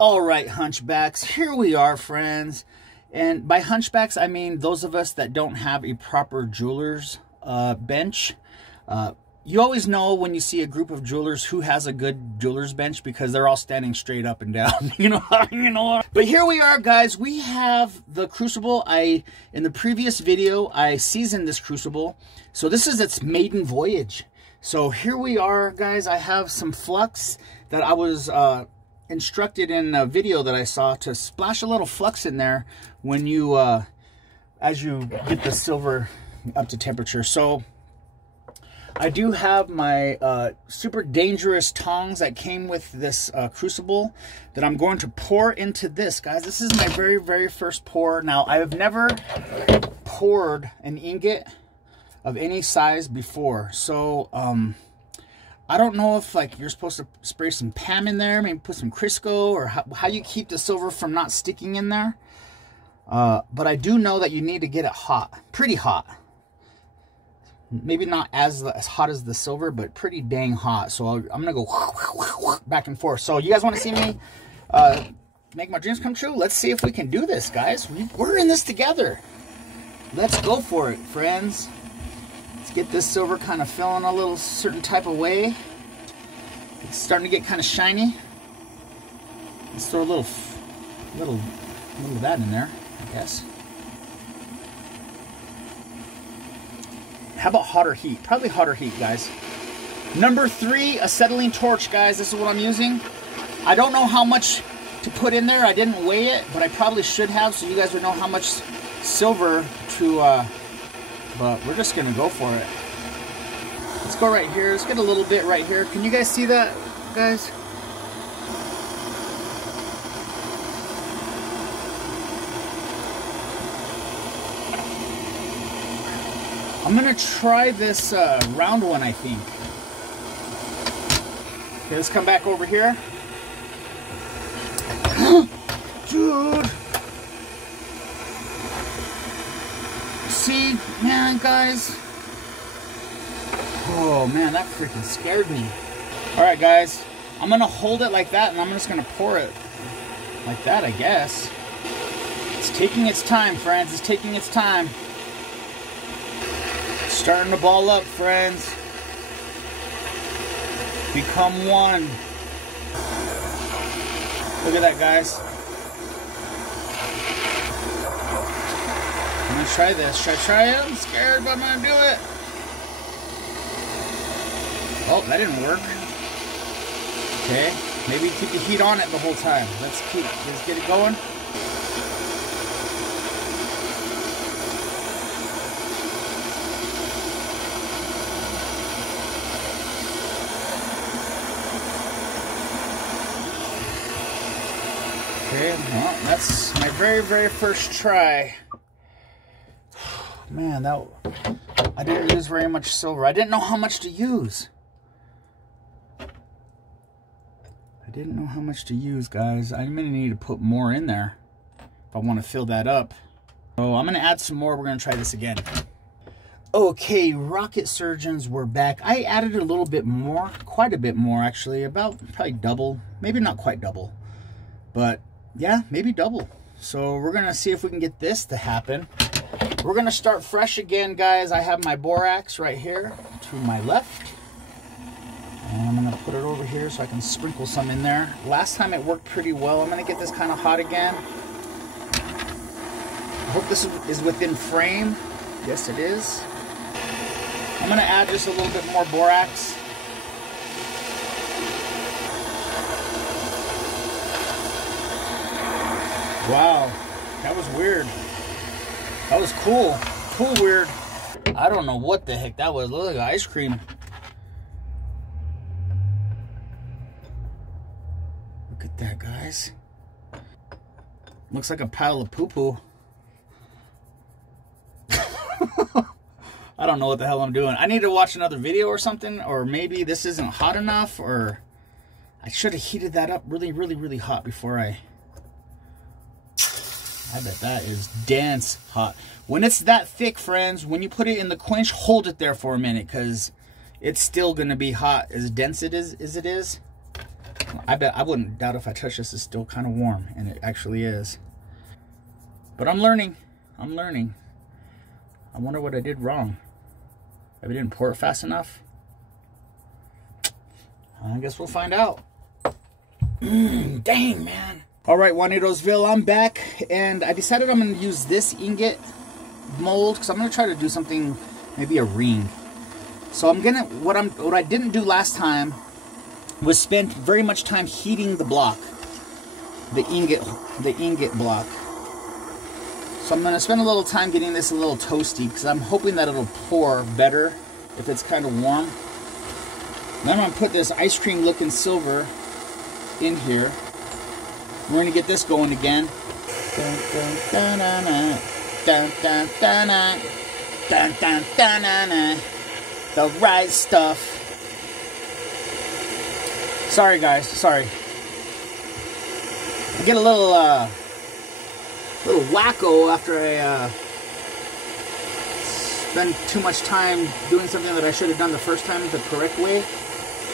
All right, hunchbacks, here we are, friends. And by hunchbacks, I mean those of us that don't have a proper jeweler's bench. You always know when you see a group of jewelers who has a good jeweler's bench because they're all standing straight up and down. you know. But here we are, guys. We have the crucible. In the previous video, I seasoned this crucible. So this is its maiden voyage. So here we are, guys. I have some flux that I was instructed in a video that I saw to splash a little flux in there when you, as you get the silver up to temperature. So I do have my super dangerous tongs that came with this crucible that I'm going to pour into this, guys. This is my very, very first pour. Now, I have never poured an ingot of any size before. So, I don't know if like you're supposed to spray some Pam in there, maybe put some Crisco, or how you keep the silver from not sticking in there. But I do know that you need to get it hot, pretty hot. Maybe not as hot as the silver, but pretty dang hot. So I'm going to go back and forth. So you guys want to see me make my dreams come true? Let's see if we can do this, guys. We're in this together. Let's go for it, friends. Let's get this silver kind of feeling a little certain type of way. It's starting to get kind of shiny. Let's throw a little of that in there, I guess. How about hotter heat? Probably hotter heat, guys. Number 3, acetylene torch, guys. This is what I'm using. I don't know how much to put in there. I didn't weigh it, but I probably should have, so you guys would know how much silver to, but we're just gonna go for it. Let's go right here. Let's get a little bit right here. Can you guys see that, guys? I'm gonna try this round one, I think. Okay, let's come back over here. Dude! See, man, guys. Oh, man, that freaking scared me. Alright, guys. I'm gonna hold it like that, and I'm just gonna pour it like that, I guess. It's taking its time, friends. It's taking its time. Starting to ball up, friends. Become one. Look at that, guys. I'm gonna try this. Should I try it? I'm scared, but I'm gonna do it. Oh, that didn't work. Okay, maybe keep the heat on it the whole time. Let's get it going. Okay, well, that's my very, very first try. Man, I didn't use very much silver. I didn't know how much to use. I didn't know how much to use, guys. I'm going to need to put more in there if I want to fill that up. So I'm going to add some more. We're going to try this again. Okay, rocket surgeons, we're back. I added a little bit more, quite a bit more actually, about probably double, maybe not quite double, but yeah, maybe double. So we're going to see if we can get this to happen. We're going to start fresh again, guys. I have my borax right here to my left. And I'm going to put it over here so I can sprinkle some in there. Last time it worked pretty well. I'm going to get this kind of hot again. I hope this is within frame. Yes, it is. I'm going to add just a little bit more borax. Wow, that was weird. That was cool. Cool, weird. I don't know what the heck that was. Look like ice cream. Look at that, guys. Looks like a pile of poo-poo. I don't know what the hell I'm doing. I need to watch another video or something, or maybe this isn't hot enough, or I should have heated that up really, really, really hot before I bet that is dense hot. When it's that thick, friends, when you put it in the quench, hold it there for a minute, because it's still going to be hot. As dense as it is, I wouldn't doubt if I touch this, it's still kind of warm, and it actually is. But I'm learning. I'm learning. I wonder what I did wrong. Maybe I didn't pour it fast enough. I guess we'll find out. Dang, man. All right, Juanitosville, I'm back, and I decided I'm going to use this ingot mold because I'm going to try to do something, maybe a ring. So I'm gonna what I didn't do last time was spend very much time heating the block, the ingot block. So I'm going to spend a little time getting this a little toasty because I'm hoping that it'll pour better if it's kind of warm. Then I'm going to put this ice cream looking silver in here. We're going to get this going again. Dun, dun, dun, dun, dun, dun, dun, dun, dun, dun, dun, dun, dun, dun. The right stuff. Sorry guys, sorry. I get a little wacko after I spend too much time doing something that I should have done the first time the correct way.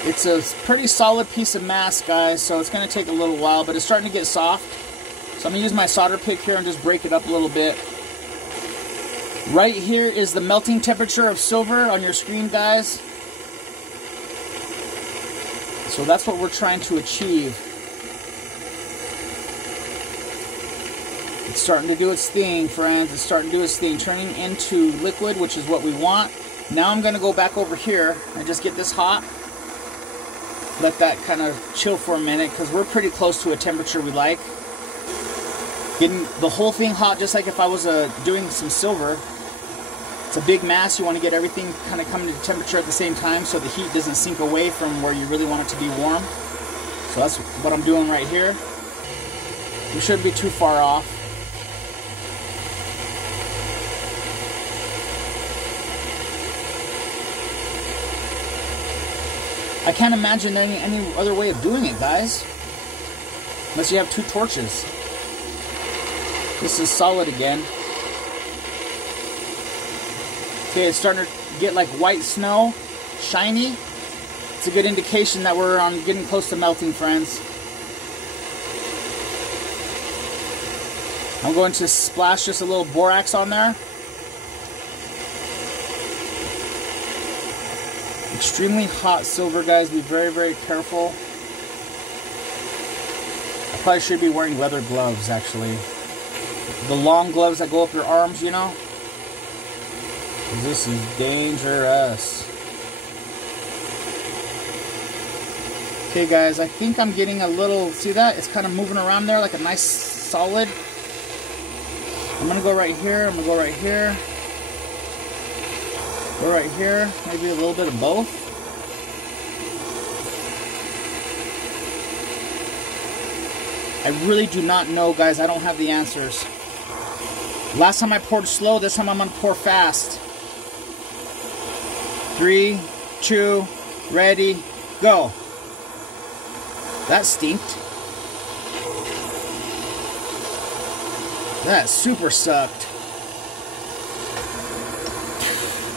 It's a pretty solid piece of mass, guys, so it's going to take a little while, but it's starting to get soft. So I'm going to use my solder pick here and just break it up a little bit. Right here is the melting temperature of silver on your screen, guys. So that's what we're trying to achieve. It's starting to do its thing, friends. It's starting to do its thing, turning into liquid, which is what we want. Now I'm going to go back over here and just get this hot. Let that kind of chill for a minute because we're pretty close to a temperature we like. Getting the whole thing hot, just like if I was doing some silver. It's a big mass. You want to get everything kind of coming to temperature at the same time so the heat doesn't sink away from where you really want it to be warm. So that's what I'm doing right here. We shouldn't be too far off. I can't imagine any other way of doing it, guys. Unless you have two torches. This is solid again. Okay, it's starting to get like white snow, shiny. It's a good indication that we're getting close to melting, friends. I'm going to splash just a little borax on there. Extremely hot silver, guys. Be very, very careful. I probably should be wearing leather gloves, actually. The long gloves that go up your arms, you know? This is dangerous. Okay, guys, I think I'm getting a little, see that? It's kind of moving around there like a nice solid. I'm going to go right here. I'm going to go right here. Go right here. Maybe a little bit of both. I really do not know, guys. I don't have the answers. Last time I poured slow. This time I'm going to pour fast. 3, 2, ready, go. That stinked. That super sucked.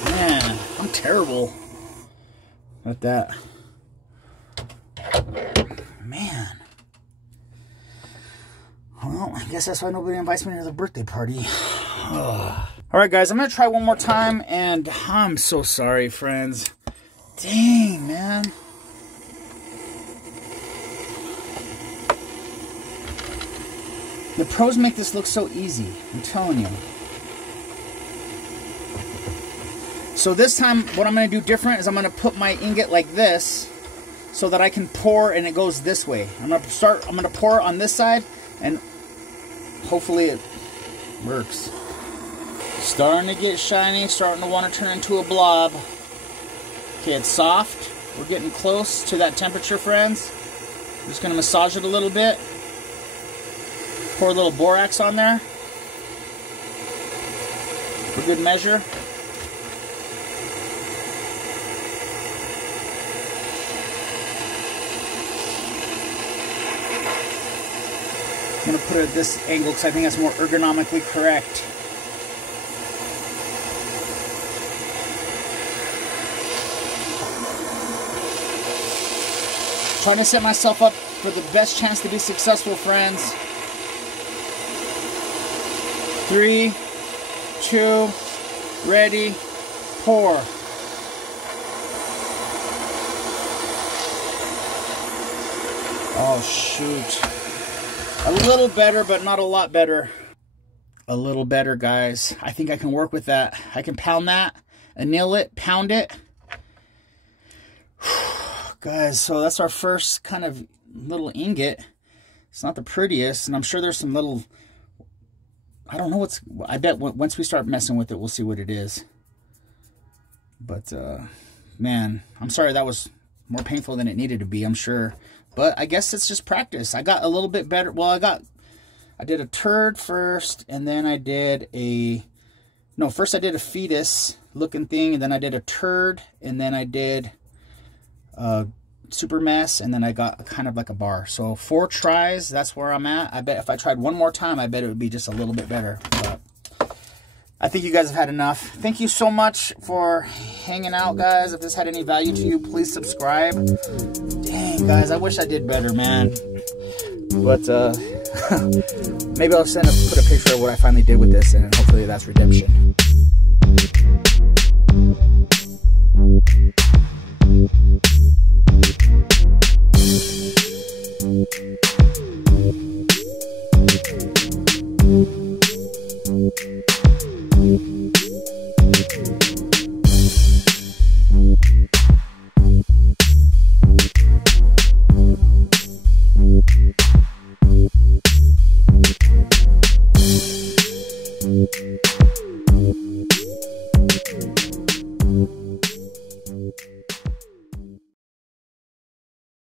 Man, I'm terrible at that. Man. Well, I guess that's why nobody invites me to the birthday party. Alright guys, I'm going to try one more time, and I'm so sorry, friends. Dang, man. The pros make this look so easy, I'm telling you. So this time, what I'm going to do different is I'm going to put my ingot like this so that I can pour and it goes this way. I'm going to pour on this side, and hopefully it works. Starting to get shiny, starting to want to turn into a blob. Okay, it's soft. We're getting close to that temperature, friends. I'm just going to massage it a little bit. Pour a little borax on there for good measure. I'm going to put it at this angle because I think that's more ergonomically correct. Trying to set myself up for the best chance to be successful, friends. 3, 2, ready, pour. Oh, shoot. A little better, but not a lot better. A little better, guys. I think I can work with that. I can pound that, anneal it, pound it. Guys, so that's our first kind of little ingot. It's not the prettiest, and I'm sure there's some little... I don't know what's... I bet once we start messing with it, we'll see what it is. But, man, I'm sorry that was more painful than it needed to be, I'm sure. But I guess it's just practice. I got a little bit better. Well, I did a turd first, and then I did a... No, first I did a fetus looking thing, and then I did a turd, and then I did a super mess, and then I got kind of like a bar. So 4 tries, that's where I'm at. I bet if I tried one more time, I bet it would be just a little bit better. But I think you guys have had enough. Thank you so much for hanging out, guys. If this had any value to you, please subscribe. Dang, guys, I wish I did better, man. But maybe I'll put a picture of what I finally did with this, and hopefully that's redemption. Thank you.